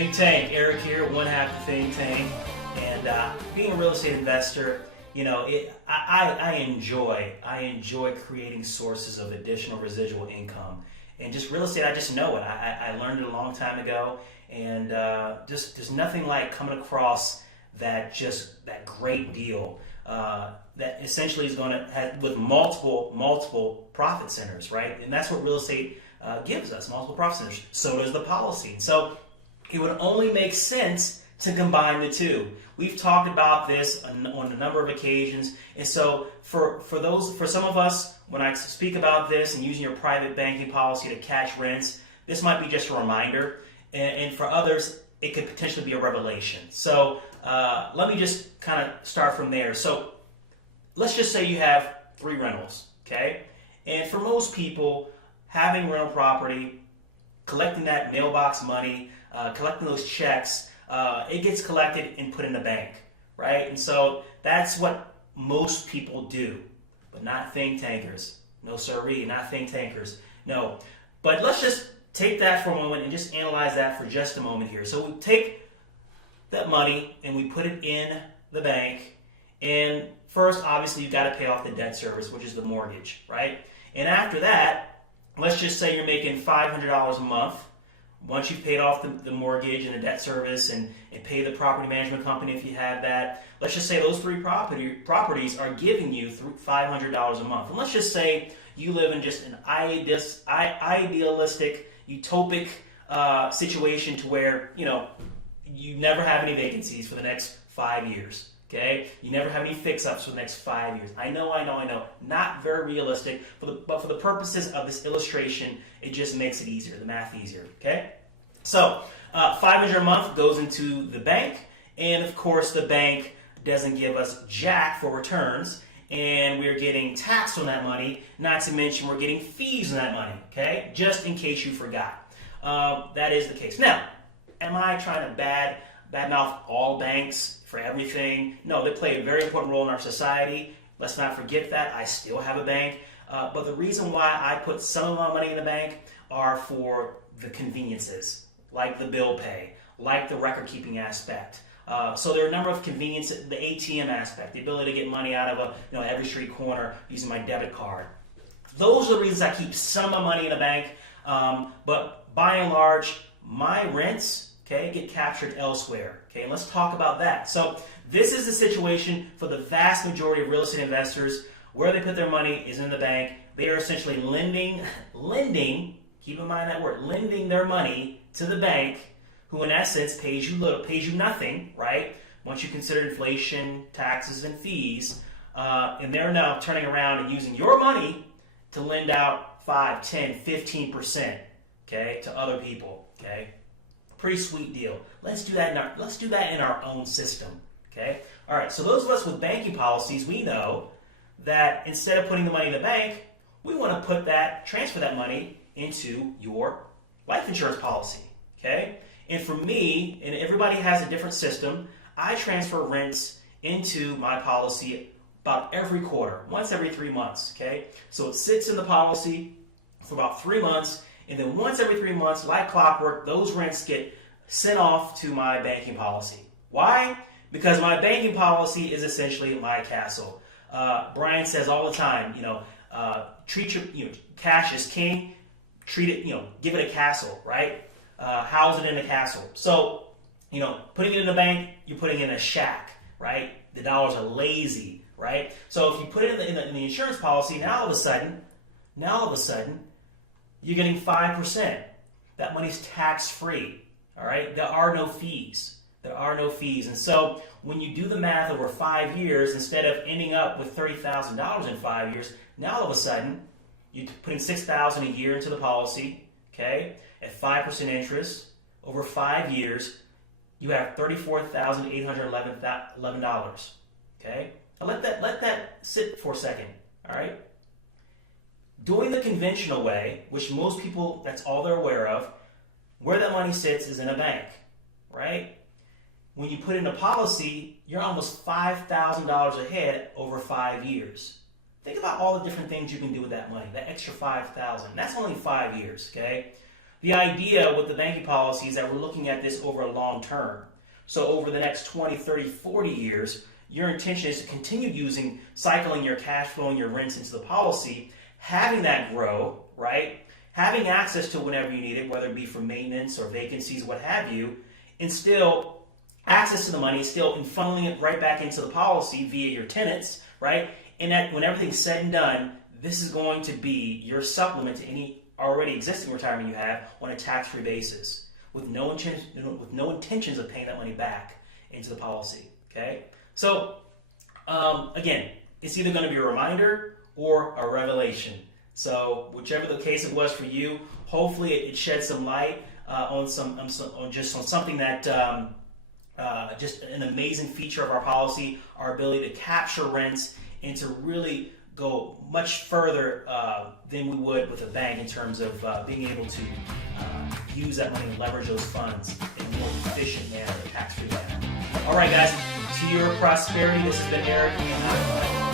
Think Tank, Eric here, one half the Think Tank, and being a real estate investor, I enjoy creating sources of additional residual income, and just real estate. I just know it. I learned it a long time ago, and just there's nothing like coming across that great deal that essentially is going to have with multiple profit centers, right? And that's what real estate gives us, multiple profit centers. So does the policy. So it would only make sense to combine the two. We've talked about this on a number of occasions, and so for some of us, when I speak about this and using your private banking policy to catch rents, this might be just a reminder, and for others, it could potentially be a revelation. So let me just kind of start from there. So let's just say you have 3 rentals, okay? And for most people, having rental property, collecting that mailbox money, collecting those checks, it gets collected and put in the bank, right? And so that's what most people do, but not think tankers. No sirree, not think tankers. No. But let's just take that for a moment and just analyze that for just a moment here. So we take that money and we put it in the bank, and first, obviously, you've got to pay off the debt service, which is the mortgage, right? And after that, let's just say you're making $500 a month. Once you've paid off the mortgage and the debt service and pay the property management company if you have that, let's just say those 3 properties are giving you $500 a month. And let's just say you live in just an idealistic, utopic situation to where, you never have any vacancies for the next 5 years. Okay, you never have any fix-ups for the next 5 years. I know. Not very realistic, but for the purposes of this illustration, it just makes it easier, the math easier. Okay, so $500 a month goes into the bank, and of course the bank doesn't give us jack for returns, and we're getting taxed on that money. Not to mention we're getting fees on that money. Okay, just in case you forgot, that is the case. Now, am I trying to badmouth all banks for everything? No, they play a very important role in our society. Let's not forget that. I still have a bank. But the reason why I put some of my money in the bank are for the conveniences, like the bill pay, like the record-keeping aspect. So there are a number of conveniences, the ATM aspect, the ability to get money out of every street corner using my debit card. Those are the reasons I keep some of my money in the bank. But by and large, my rents, get captured elsewhere. Okay, and let's talk about that. So this is the situation for the vast majority of real estate investors. Where they put their money is in the bank. They are essentially lending, keep in mind that word, lending their money to the bank, who in essence pays you nothing, right? Once you consider inflation, taxes, and fees, and they're now turning around and using your money to lend out 5, 10, 15%, okay, to other people, okay? Pretty sweet deal. Let's do that in our own system. Okay? All right, so those of us with banking policies, we know that instead of putting the money in the bank, we want to transfer that money into your life insurance policy. Okay? And for me, and everybody has a different system, I transfer rents into my policy about every quarter, once every 3 months. Okay? So it sits in the policy for about 3 months. And then once every 3 months, like clockwork, those rents get sent off to my banking policy. Why? Because my banking policy is essentially my castle. Brian says all the time, treat your cash as king. Treat it, give it a castle, right? House it in a castle. So, putting it in the bank, you're putting it in a shack, right? The dollars are lazy, right? So if you put it in the insurance policy, now all of a sudden, you're getting 5%. That money's tax-free, all right? There are no fees. And so when you do the math over 5 years, instead of ending up with $30,000 in 5 years, now all of a sudden, you're putting $6,000 a year into the policy, okay? At 5% interest, over 5 years, you have $34,811, okay? Now let that sit for a second, all right? Doing the conventional way, which most people, that's all they're aware of, where that money sits is in a bank, right? When you put in a policy, you're almost $5,000 ahead over 5 years. Think about all the different things you can do with that money, that extra $5,000. That's only 5 years, okay? The idea with the banking policy is that we're looking at this over a long term. So over the next 20, 30, 40 years, your intention is to continue cycling your cash flow and your rents into the policy, having that grow, right? Having access to whenever you need it, whether it be for maintenance or vacancies, what have you, and still access to the money, still funneling it right back into the policy via your tenants, right? And that when everything's said and done, this is going to be your supplement to any already existing retirement you have on a tax-free basis, with no intentions of paying that money back into the policy. Okay, so again, it's either going to be a reminder or a revelation. So whichever the case it was for you, hopefully it sheds some light on something that just an amazing feature of our policy, our ability to capture rents and to really go much further than we would with a bank in terms of being able to use that money and leverage those funds in a more efficient manner, a tax-free manner. All right, guys, to your prosperity, this has been Eric, and